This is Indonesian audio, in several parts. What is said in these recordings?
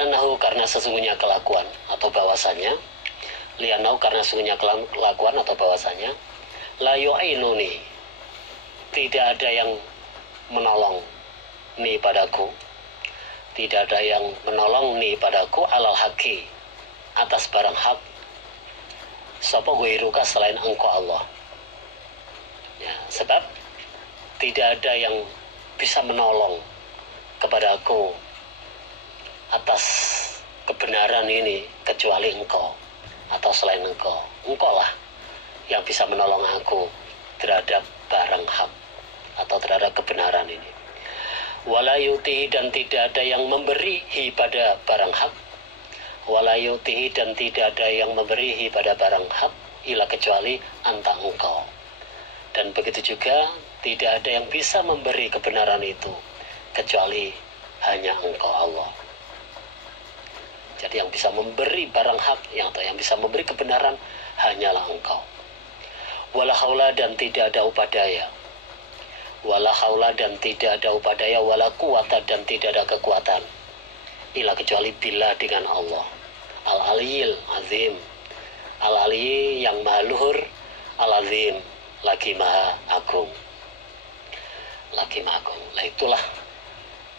li'annahu karena sesungguhnya kelakuan atau bahwasannya, li'annahu karena sesungguhnya kelakuan atau bahwasannya, la yu'inuni, tidak ada yang menolong ni padaku, tidak ada yang menolong ni padaku alal haqi, atas barang hak, sapa ghairuka selain engkau Allah. Ya, sebab tidak ada yang bisa menolong kepada aku atas kebenaran ini kecuali engkau atau selain engkau. Engkau lah yang bisa menolong aku terhadap barang hak atau terhadap kebenaran ini. Wala yutihi, dan tidak ada yang memberihi pada barang hak. Wala yutihi, dan tidak ada yang memberihi pada barang hak ila kecuali anta engkau. Dan begitu juga tidak ada yang bisa memberi kebenaran itu kecuali hanya engkau Allah. Jadi yang bisa memberi barang hak, yang bisa memberi kebenaran hanyalah engkau. Wala haula, dan tidak ada upadaya. Wala haula, dan tidak ada upadaya. Wala quwata, dan tidak ada kekuatan illa kecuali bila dengan Allah. Al-aliyil azim, al-aliy yang maha luhur, al-azim lagi maha agung, lagi maha agung. Nah, itulah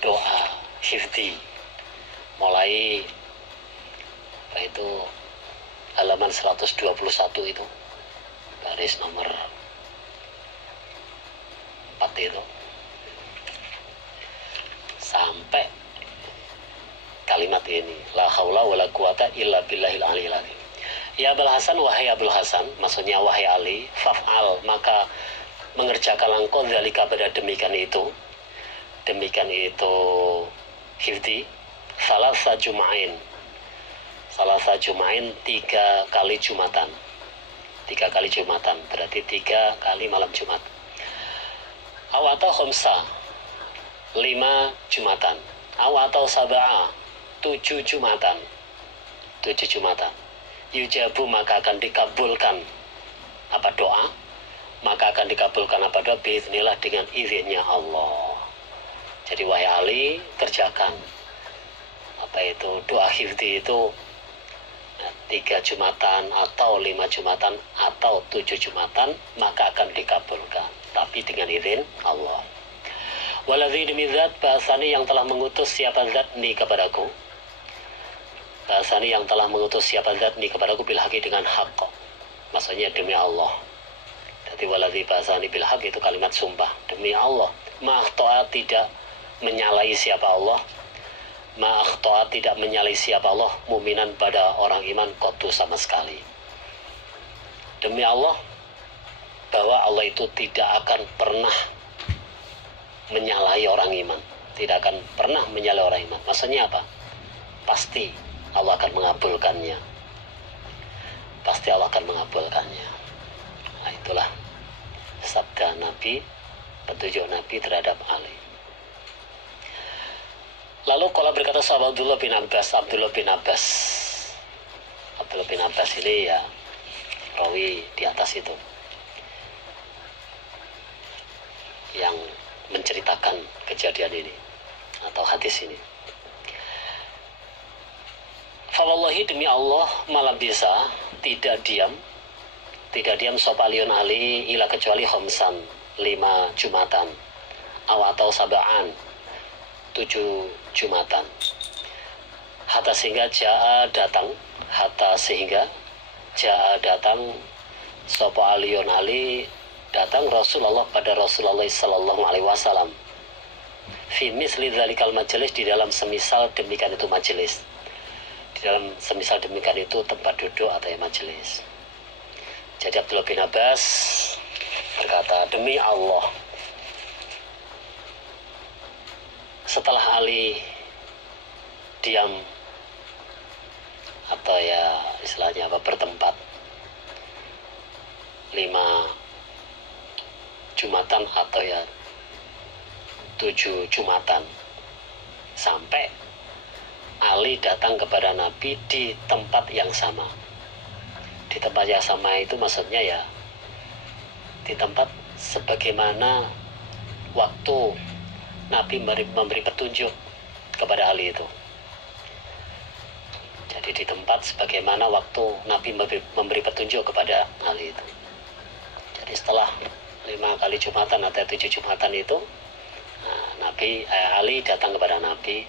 doa hifdi, mulai itu halaman 121 itu, baris nomor 4 itu, sampai kalimat ini, la haula wala quwata illa billahil aliyil azim. Ya Abul Hasan, wahai Abul Hasan, maksudnya wahai Ali, faf'al, maka mengerjakan engkau dzalika pada demikian itu hifdi, salasa jum'ain, 3 kali Jumatan, 3 kali Jumatan, berarti 3 kali malam Jumat. Awatau khomsa, 5 Jumatan. Awatau sab'a, 7 Jumatan, 7 Jumatan. Yujabu, maka akan dikabulkan apa doa, maka akan dikabulkan apa doa, biiznillah, dengan izinnya Allah. Jadi wahai Ali, kerjakan apa itu doa hifdi itu 3 Jumatan atau 5 Jumatan atau 7 Jumatan, maka akan dikabulkan, tapi dengan izin Allah. Waladzi demi zat, bahasani yang telah mengutus siapa zat ni kepadaku, bahasani yang telah mengutus siapa zat ni kepadaku bil haqi, dengan hak, maksudnya demi Allah. Jadi waladzi bahasani bil haqi itu kalimat sumpah, demi Allah. Ma'akhto'a, tidak menyalahi siapa Allah, ma'akhto'a, tidak menyalahi siapa Allah, mu'minan, pada orang iman, kotu, sama sekali. Demi Allah, bahwa Allah itu tidak akan pernah menyalahi orang iman, tidak akan pernah menyalahi orang iman. Maksudnya apa? Pasti Allah akan mengabulkannya, pasti Allah akan mengabulkannya. Nah, itulah sabda Nabi, petunjuk Nabi terhadap Ali. Lalu kalau berkata sahabat Abdullah bin Abbas ini ya rawi di atas itu yang menceritakan kejadian ini atau hadis ini. Fawallahi, demi Allah, malam bisa tidak diam sopalion Ali ila kecuali khamsan, 5 Jumatan, atau sab'an, 7 Jumatan. Hatta sehingga datang sopa alion Ali, datang Rasulullah pada Rasulullah sallallahu alaihi wasallam, fi misli dzalikal majelis, di dalam semisal demikian itu majelis, di dalam semisal demikian itu tempat duduk atau majelis. Jadi Abdullah bin Abbas berkata, demi Allah, setelah Ali diam atau ya istilahnya apa, bertempat 5 Jumatan atau ya 7 Jumatan, sampai Ali datang kepada Nabi di tempat yang sama. Di tempat yang sama itu maksudnya ya di tempat sebagaimana waktu Nabi memberi petunjuk kepada Ali itu. Jadi di tempat sebagaimana waktu Nabi memberi petunjuk kepada Ali itu. Jadi setelah 5 kali Jumatan atau 7 Jumatan itu, Ali datang kepada Nabi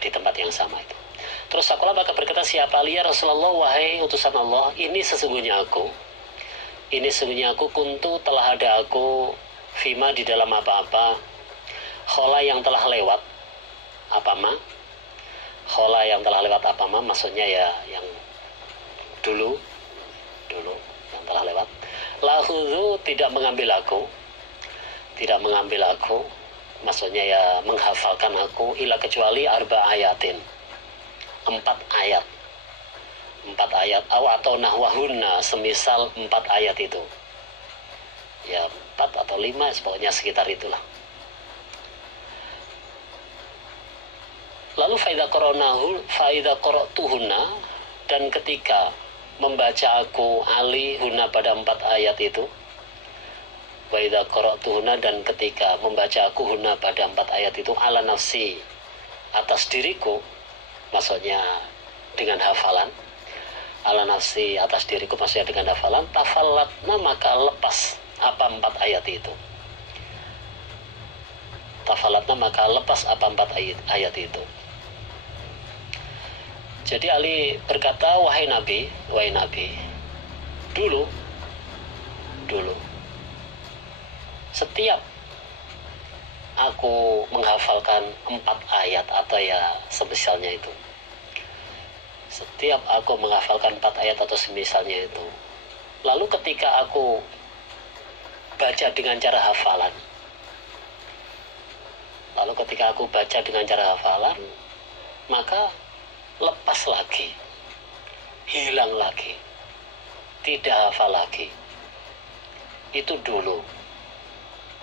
di tempat yang sama itu. Terus Sakulah maka berkata, siapa Ali ya Rasulullah, wahai utusan Allah, ini sesungguhnya aku kuntu telah ada aku fima di dalam apa-apa khola yang telah lewat khola yang telah lewat maksudnya ya yang dulu yang telah lewat. Lahudhu tidak mengambil aku maksudnya ya menghafalkan aku ila kecuali arba ayatin 4 ayat atau nahwahunna semisal 4 ayat itu ya 4 atau 5 pokoknya sekitar itulah. Lalu faida qara'tuhunna dan ketika membaca aku Ali huna pada 4 ayat itu faida qara'tuhunna dan ketika membaca aku huna pada 4 ayat itu ala nafsi atas diriku maksudnya dengan hafalan ala nafsi atas diriku maksudnya dengan hafalan tafallatna maka lepas apa 4 ayat itu ayat itu. Jadi Ali berkata, wahai Nabi dulu setiap aku menghafalkan 4 ayat atau ya semisalnya itu. Setiap aku menghafalkan 4 ayat atau semisalnya itu. Lalu ketika aku baca dengan cara hafalan, maka lepas lagi, hilang lagi, tidak hafal lagi. Itu dulu,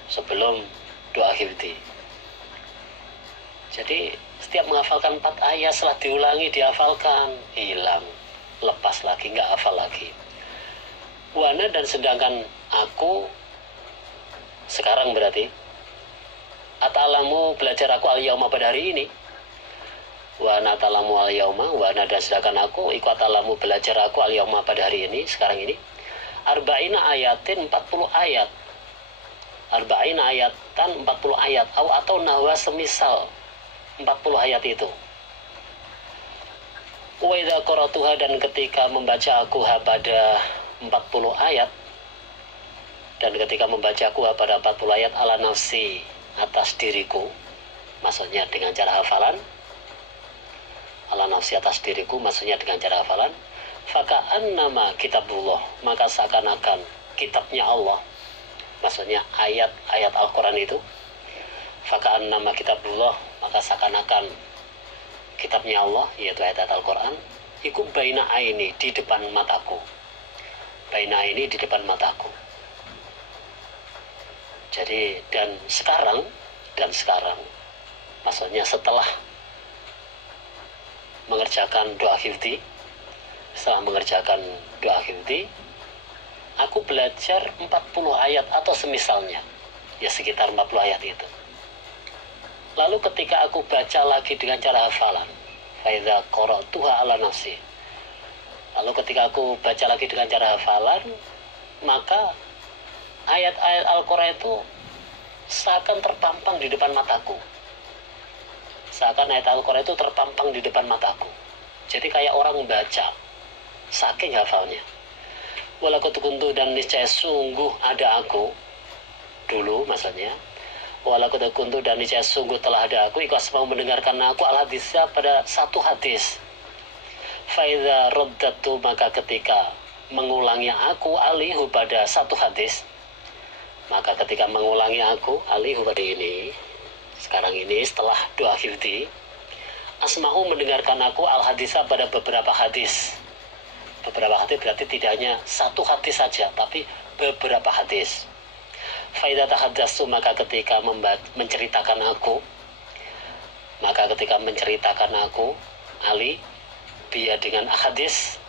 sebelum doa hifdzi. Jadi setiap menghafalkan 4 ayat setelah diulangi dihafalkan, hilang, lepas lagi, nggak hafal lagi. Wana dan sedangkan aku sekarang berarti atalamu belajar aku al-yauma pada hari ini. Wana atalamu al-yauma, wana dan sedangkan aku ikut atalamu belajar aku al-yauma pada hari ini, sekarang ini. Arba'ina ayatin 40 ayat. Arba'ina ayatan 40 ayat atau nahwa semisal 40 ayat itu. Wa idza qara'tuha dan ketika membaca aku pada 40 ayat dan ketika membaca aku pada 40 ayat ala nafsi atas diriku maksudnya dengan cara hafalan ala nafsi atas diriku maksudnya dengan cara hafalan faka'annama kitabullah maka seakan-akan kitabnya Allah maksudnya ayat-ayat Al-Quran itu faka'annama kitabullah maka seakan-akan kitabnya Allah yaitu ayat Al-Quran ikut baina aini di depan mataku jadi dan sekarang maksudnya setelah mengerjakan doa hifdzi aku belajar 40 ayat atau semisalnya ya sekitar 40 ayat itu. Lalu ketika aku baca lagi dengan cara hafalan faidza qara'tuha ala nafsi lalu ketika aku baca lagi dengan cara hafalan maka ayat-ayat Al-Quran itu seakan terpampang di depan mataku. Seakan ayat Al-Quran itu terpampang di depan mataku. Jadi kayak orang membaca, saking hafalnya. Walakutukuntu dan niscaya sungguh ada aku, dulu maksudnya. Walakutukuntu dan niscaya sungguh telah ada aku, ikhlas mau mendengarkan aku al-hadisnya pada satu hadis. Faidha roddatu maka ketika mengulangi aku alihu pada satu hadis. Maka ketika mengulangi aku alihu pada ini sekarang ini setelah doa hifdzi asma'u mendengarkan aku al-hadisah pada beberapa hadis berarti tidak hanya satu hadis saja tapi beberapa hadis. Faidah tahaddatsu maka ketika menceritakan aku Ali biya dengan hadis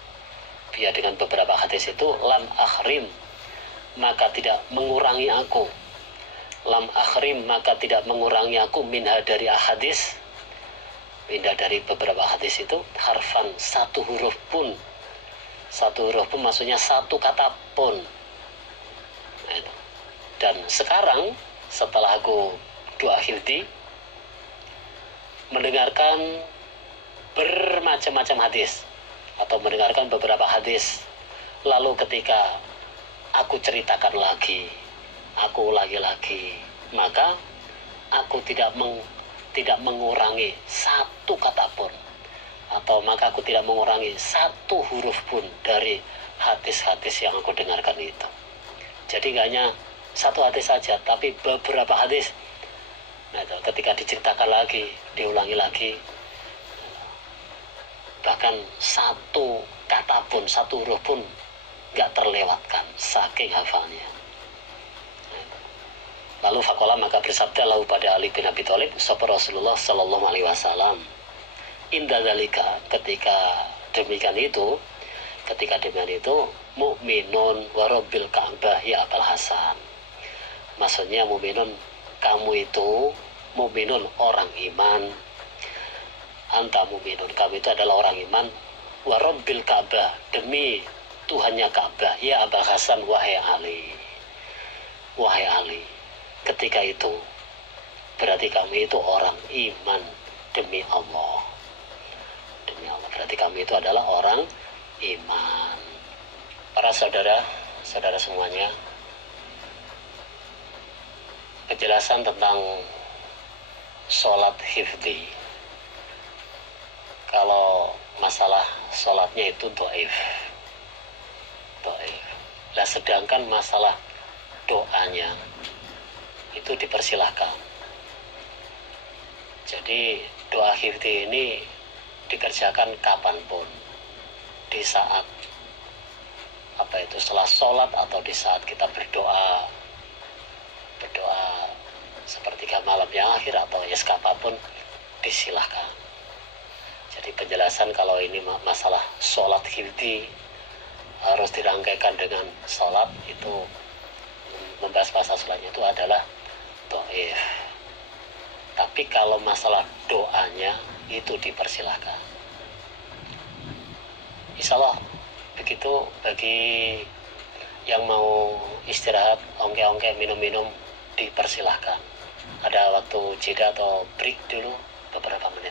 biya dengan beberapa hadis itu lam akhrim maka tidak mengurangi aku minha dari hadis indah dari beberapa hadis itu, harfan, satu huruf pun maksudnya satu kata pun. Nah, itu. Dan sekarang setelah aku doa hifdi, mendengarkan bermacam-macam hadis atau mendengarkan beberapa hadis, lalu ketika aku ceritakan lagi, aku ulangi lagi, maka aku tidak mengurangi satu kata pun, atau maka aku tidak mengurangi satu huruf pun dari hadis-hadis yang aku dengarkan itu. Jadi nggak hanya satu hadis saja, tapi beberapa hadis. Nah, itu ketika diceritakan lagi, diulangi lagi, bahkan satu kata pun, satu huruf pun nggak terlewatkan, saking hafalnya. Lalu fakola, maka bersabda lahu pada Ali bin Abi Thalib, sapa Rasulullah Sallallahu Alaihi Wasallam, indah dalika, ketika demikian itu, mukminun warobil Ka'bah ya Abul Hasan. Maksudnya mukminun, kamu itu mukminun, orang iman. Anta mukminun, kamu itu adalah orang iman. Warobil Ka'bah, demi Tuhannya Ka'bah, ya Abul Hasan, wahai Ali. Wahai Ali, ketika itu berarti kami itu orang iman demi Allah. Demi Allah, berarti kami itu adalah orang iman. Para saudara semuanya, kejelasan tentang sholat hifdi. Kalau masalah sholatnya itu dhaif. Nah, sedangkan masalah doanya itu dipersilahkan. Jadi doa hifdi ini dikerjakan kapanpun, di saat setelah sholat atau di saat kita berdoa sepertiga malam yang akhir atau ya kapanpun disilahkan. Jadi penjelasan kalau ini masalah sholat hifdi harus dirangkaikan dengan sholat, itu membahas masalah sholatnya itu adalah dhaif. Tapi kalau masalah doanya itu dipersilahkan. Insya Allah begitu. Bagi yang mau istirahat, ongke-ongke, minum-minum, dipersilahkan. Ada waktu jeda atau break dulu beberapa menit.